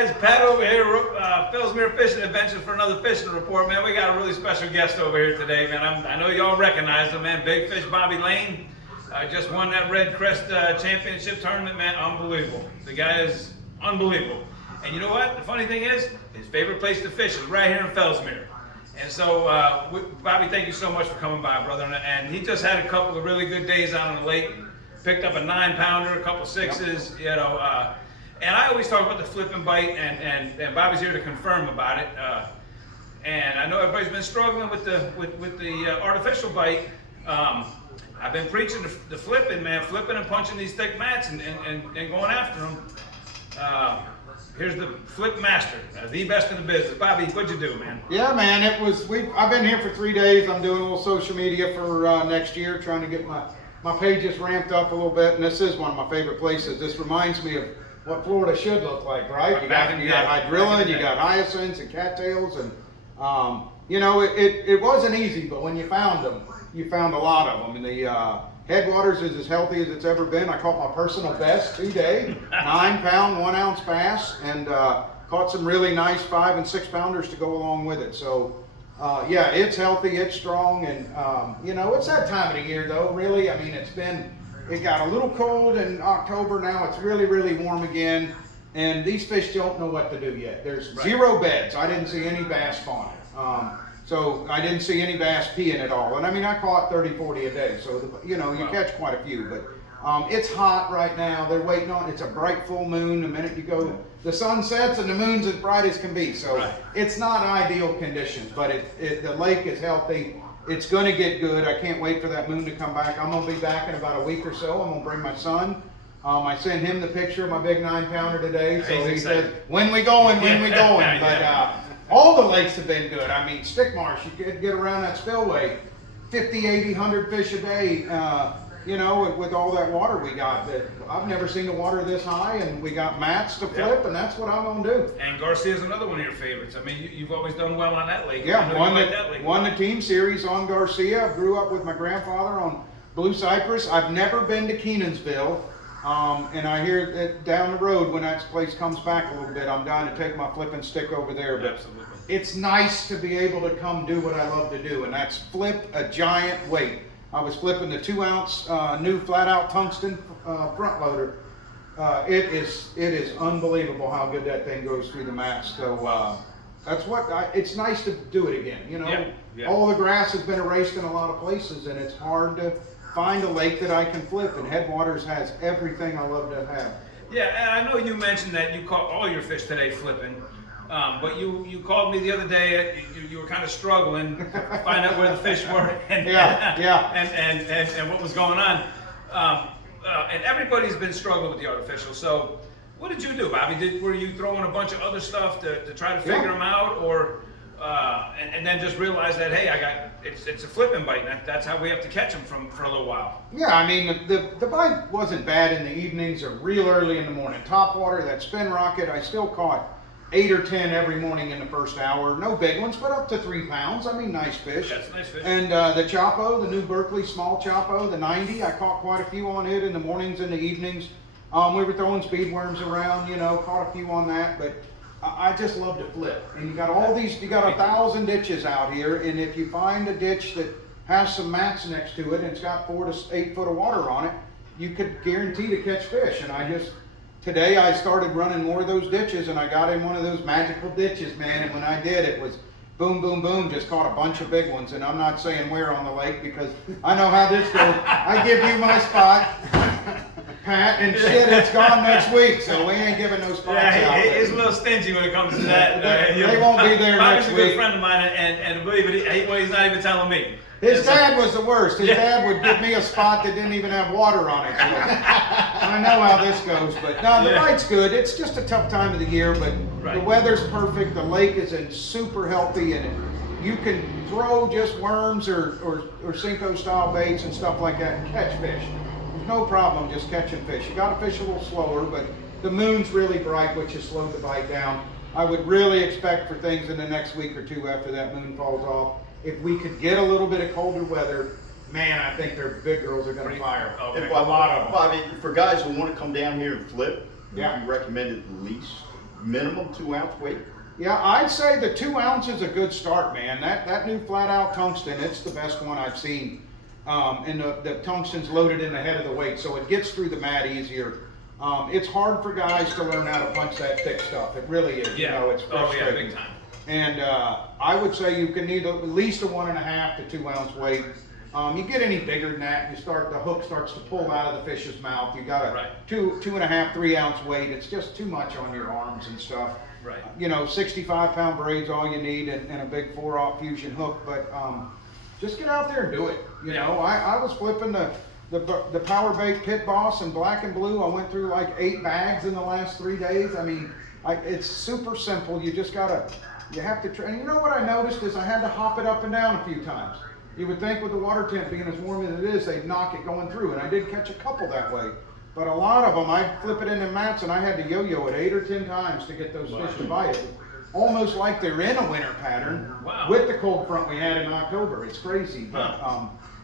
guys, Pat over here, Fellsmere Fishing Adventures for another fishing report, man. We got a really special guest over here today, man. I know y'all recognize him, man. Big Fish Bobby Lane just won that Red Crest Championship tournament, man. Unbelievable. The guy is unbelievable. And you know what? The funny thing is, his favorite place to fish is right here in Fellsmere. And so, Bobby, thank you so much for coming by, brother. And he just had a couple of really good days out on the lake. Picked up a 9-pounder, a couple 6s, you know. And I always talk about the flip and bite, and Bobby's here to confirm about it. And I know everybody's been struggling with the artificial bite. I've been preaching the flipping, man, flipping and punching these thick mats and going after them. Here's the Flip Master, the best in the business. Bobby, what'd you do, man? Yeah, man, I've been here for 3 days. I'm doing a little social media for next year, trying to get my pages ramped up a little bit, and this is one of my favorite places. This reminds me of what Florida should look like, right? You got hydrilla, you got hyacinths and cattails, and you know, it wasn't easy, but when you found them, you found a lot of them. And the Headwaters is as healthy as it's ever been. I caught my personal best today, 9-pound, 1-ounce bass, and caught some really nice 5- and 6-pounders to go along with it. So yeah, it's healthy, it's strong, and you know, it's that time of the year though, really. I mean, it got a little cold in October. Now it's really, really warm again, and these fish don't know what to do yet. There's zero beds. I didn't see any bass spawning. So I didn't see any bass peeing at all. And I mean, I caught 30, 40 a day. So, you know, you catch quite a few, but it's hot right now. They're waiting on, it's a bright full moon. The minute you go, the sun sets and the moon's as bright as can be. So it's not ideal conditions, but the lake is healthy. It's going to get good. I can't wait for that moon to come back. I'm going to be back in about a week or so. I'm going to bring my son. I sent him the picture of my big 9-pounder today. So he said, when we going, when we going. But all the lakes have been good. I mean, Stick Marsh, you could get around that spillway, 50, 80, 100 fish a day. You know, with all that water we got, I've never seen the water this high, and we got mats to flip, and that's what I'm gonna do. And Garcia's another one of your favorites. I mean, you've always done well on that lake. Yeah, won the team series on Garcia. I grew up with my grandfather on Blue Cypress. I've never been to Kenansville, and I hear that down the road when that place comes back a little bit, I'm down to take my flipping stick over there. But absolutely. It's nice to be able to come do what I love to do, and that's flip a giant weight. I was flipping the 2-ounce new flat-out tungsten front loader. It is unbelievable how good that thing goes through the mats. So that's it's nice to do it again. You know, all the grass has been erased in a lot of places, and it's hard to find a lake that I can flip. And Headwaters has everything I love to have. Yeah, and I know you mentioned that you caught all your fish today flipping. But you called me the other day. You were kind of struggling to find out where the fish were and what was going on. And everybody's been struggling with the artificial. So what did you do, Bobby? Were you throwing a bunch of other stuff to try to figure them out, or and then just realize that, hey, it's a flipping bite. And that's how we have to catch them for a little while. Yeah, I mean, the bite wasn't bad in the evenings or real early in the morning. Top water, that spin rocket, I still caught 8 or 10 every morning in the first hour. No big ones, but up to 3 pounds. I mean, nice fish. That's nice fish. And the Chapo, the new Berkeley small Chapo, the 90, I caught quite a few on it in the mornings and the evenings. We were throwing speed worms around, you know, caught a few on that, but I just love to flip. And you got all these, you got 1,000 ditches out here, and if you find a ditch that has some mats next to it and it's got 4 to 8 foot of water on it, you could guarantee to catch fish. And today I started running more of those ditches, and I got in one of those magical ditches, man, and when I did, it was boom, boom, boom, just caught a bunch of big ones. And I'm not saying where on the lake because I know how this goes. I give you my spot, Pat, and shit, it's gone next week, so we ain't giving no spots out. He's a little stingy when it comes to that. They won't be there next Bobby's week. a good friend of mine, and believe it, he's not even telling me. His dad was the worst. His dad would give me a spot that didn't even have water on it. So I know how this goes, but no, the bite's good. It's just a tough time of the year, but the weather's perfect. The lake is in super healthy, and you can throw just worms or Cinco style baits and stuff like that and catch fish. There's no problem just catching fish. You got to fish a little slower, but the moon's really bright, which has slowed the bite down. I would really expect for things in the next week or two after that moon falls off. If we could get a little bit of colder weather, man, I think their big girls are going to fire. A lot of them. Bobby, for guys who want to come down here and flip, what do you recommend at least? minimum 2 ounce weight? Yeah, I'd say the 2 ounce is a good start, man. That new flat out tungsten, it's the best one I've seen. And the tungsten's loaded in the head of the weight, so it gets through the mat easier. It's hard for guys to learn how to punch that thick stuff. It really is. Yeah. You know, it's frustrating. Oh, yeah, big time. And I would say you can need at least a 1.5 to 2 ounce weight. You get any bigger than that, the hook starts to pull out of the fish's mouth. You got a Right. 2.5, 3 ounce weight. It's just too much on your arms and stuff. Right. You know, 65-pound braid's all you need, and a big 4/0 fusion hook. But just get out there and do it. You know, I was flipping the Power Bait Pit Boss in black and blue. I went through like 8 bags in the last 3 days. I mean, it's super simple. You just you have to try. And you know what I noticed is I had to hop it up and down a few times. You would think with the water temp being as warm as it is, they'd knock it going through, and I did catch a couple that way. But a lot of them, I'd flip it into mats, and I had to yo-yo it 8 or 10 times to get those fish to bite it. Almost like they're in a winter pattern with the cold front we had in October. It's crazy, but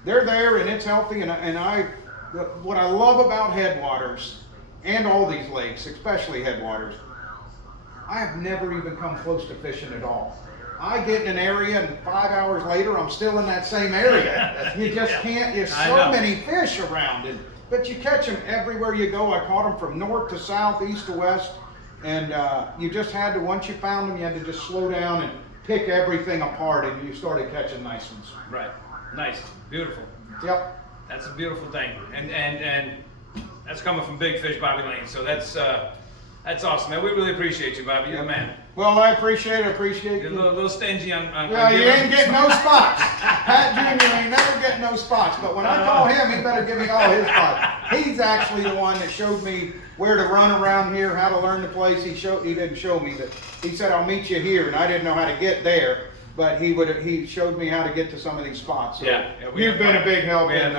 they're there and it's healthy. What I love about Headwaters and all these lakes, especially Headwaters, I have never even come close to fishing at all. I get in an area and 5 hours later I'm still in that same area. You just can't. There's so many fish around it, but you catch them everywhere you go. I caught them from north to south, east to west. And you just had to, once you found them, you had to just slow down and pick everything apart, and you started catching nice ones. Right. Nice. Beautiful. Yep. That's a beautiful thing. And that's coming from Big Fish Bobby Lane. So that's awesome, man. We really appreciate you, Bobby. You're the man. Well, I appreciate it. You're a little stingy on yeah, you ain't getting no spots. Pat Jr. ain't never getting no spots. But when I call him, he better give me all his spots. He's actually the one that showed me where to run around here, how to learn the place. He didn't show me that. He said, "I'll meet you here," and I didn't know how to get there. But he showed me how to get to some of these spots. So you've been a big help in,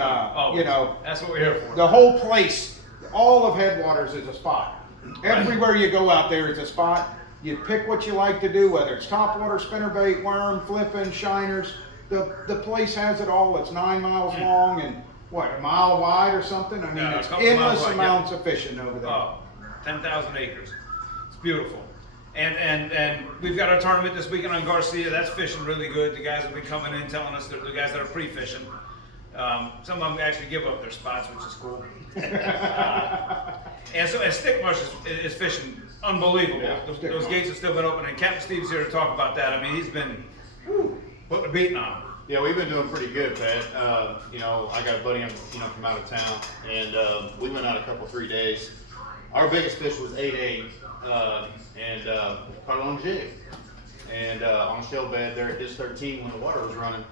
you know. That's what we're here for. The whole place, all of Headwaters is a spot. Everywhere you go out there is a spot. You pick what you like to do, whether it's topwater, spinnerbait, worm, flipping, shiners. The place has it all. It's 9 miles long and what, a mile wide or something? I mean, it's endless amounts of fishing over there. Oh, 10,000 acres. It's beautiful. And we've got our tournament this weekend on Garcia. That's fishing really good. The guys have been coming in telling us that the guys that are pre-fishing. Some of them actually give up their spots, which is cool. And Stick Marsh is fishing unbelievable. Yeah, those gates have still been open, and Captain Steve's here to talk about that. I mean, he's been putting a beating on them. Yeah, we've been doing pretty good, Pat. You know, I got a buddy, from out of town, and we went out 3 days. Our biggest fish was 8/8, and caught it on a jig, and on a shell bed there at Dish 13 when the water was running.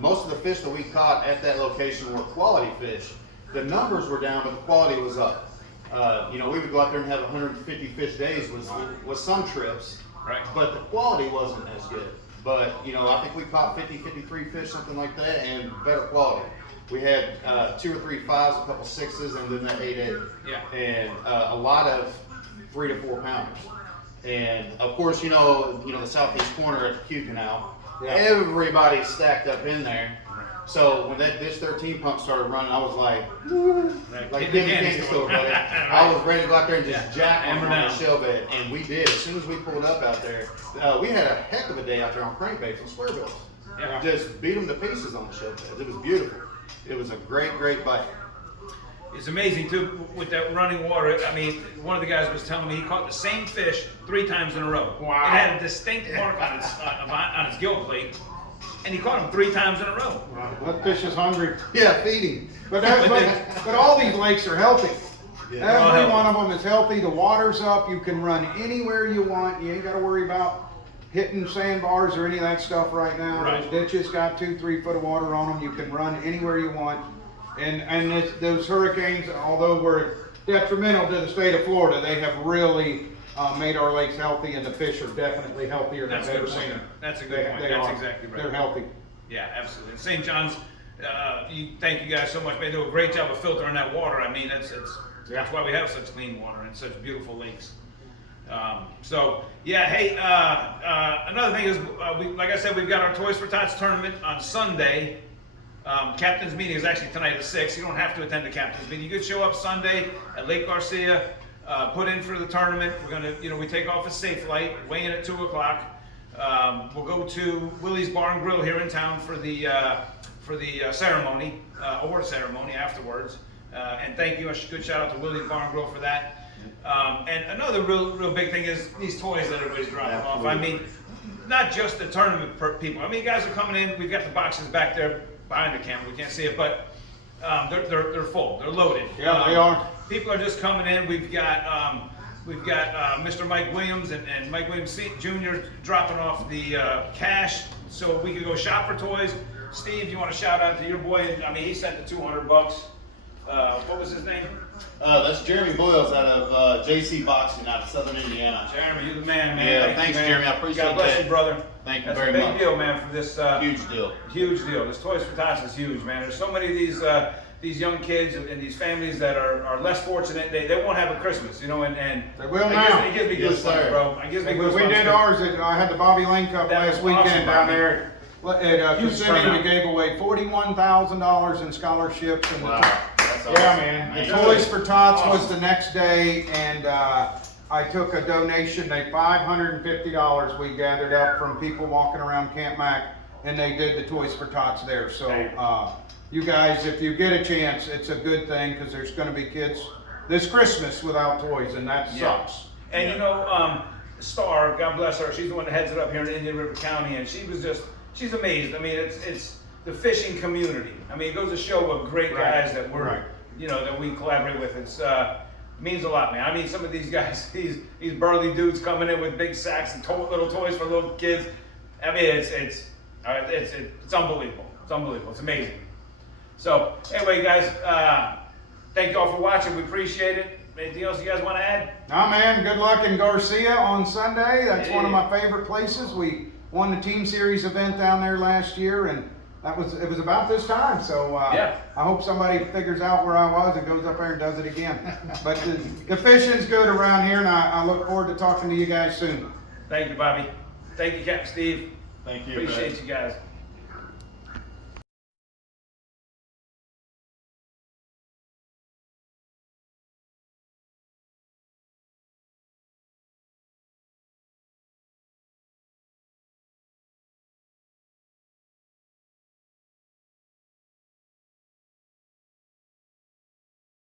Most of the fish that we caught at that location were quality fish. The numbers were down, but the quality was up. You know, we would go out there and have 150 fish days with some trips, right? But the quality wasn't as good. But, you know, I think we caught 53 fish, something like that, and better quality. We had 2 or 3 5s, a couple 6s, and then that 8/8. Yeah. And a lot of 3 to 4 pounders. And of course, you know the southeast corner at the Q Canal, everybody's stacked up in there. So when that Dish 13 pump started running, I was like candy store, buddy. I was ready to go out there and just jack them on the shell bed, and we did. As soon as we pulled up out there, we had a heck of a day out there on crankbaits and square bills. Yeah. Just beat them to pieces on the shell beds. It was beautiful. It was a great bite. It's amazing too with that running water. I mean, one of the guys was telling me he caught the same fish 3 times in a row. Wow. It had a distinct mark on its gill plate, and he caught him 3 times in a row. Wow. That fish is hungry. Yeah, feeding. But all these lakes are healthy. Yeah. Every one of them is healthy. The water's up. You can run anywhere you want. You ain't got to worry about hitting sandbars or any of that stuff right now. Right. Those ditches got 2-3 foot of water on them. You can run anywhere you want. And those hurricanes, although were detrimental to the state of Florida, they have really made our lakes healthy, and the fish are definitely healthier than I've ever seen them. That's a good point. That's exactly right. They're healthy. Yeah, absolutely. St. John's, thank you guys so much. They do a great job of filtering that water. I mean, that's why we have such clean water and such beautiful lakes. Hey, another thing is, like I said, we've got our Toys for Tots tournament on Sunday. Captain's meeting is actually tonight at 6. You don't have to attend the captain's meeting. You could show up Sunday at Lake Garcia. put in for the tournament. We're gonna, we take off at Safe Light, weigh in at 2 o'clock. We'll go to Willie's Bar and Grill here in town for the ceremony, award ceremony afterwards. And thank you, a good shout out to Willie's Bar and Grill for that. And another real big thing is these toys that everybody's dropping off. I mean, not just the tournament people. I mean, guys are coming in. We've got the boxes back there behind the camera. We can't see it, but they're full. They're loaded. Yeah, they are. People are just coming in. We've got Mr. Mike Williams and Mike Williams Jr. dropping off the cash so we could go shop for toys. Steve, you want to shout out to your boy? I mean, he sent the $200. What was his name? That's Jeremy Boyles out of JC Boxing out of Southern Indiana. Jeremy, you're the man, man. Yeah, thanks, man. Jeremy. I appreciate God bless that. you, brother. Thank you That's very a big much. deal, man, for this. Huge deal. Huge deal. This Toys for Tots is huge, man. There's so many of these young kids and these families that are less fortunate. They won't have a Christmas, and They will now. It gives me Yes, goosebumps, sir. bro. It gives me goosebumps. We did ours. I had the Bobby Lane Cup That last was awesome, weekend down Bobby. there at Huge Kissimmee. turnout. We gave away $41,000 in scholarships. And Wow. That's awesome. yeah, man. The Man. Toys for Tots was Awesome. the next day, and I took a donation. $550 we gathered up from people walking around Camp Mac, and they did the Toys for Tots there. So you guys, if you get a chance, it's a good thing because there's going to be kids this Christmas without toys, and that Yeah. sucks. And Star, God bless her, she's the one that heads it up here in Indian River County, and she's amazed. I mean, it's the fishing community. I mean, it goes to show what great guys that we're, that we collaborate with. It's means a lot, man. I mean, some of these guys, these burly dudes coming in with big sacks and little toys for little kids. I mean, it's unbelievable. It's unbelievable. It's amazing. So anyway, guys, thank you all for watching. We appreciate it. Anything else you guys want to add? Nah, man, good luck in Garcia on Sunday. That's one of Yeah. my favorite places. We won the Team Series event down there last year, and it was about this time. So Yeah. I hope somebody figures out where I was and goes up there and does it again. But the fishing's good around here, and I look forward to talking to you guys soon. Thank you, Bobby. Thank you, Captain Steve. Thank you. Appreciate man. you guys.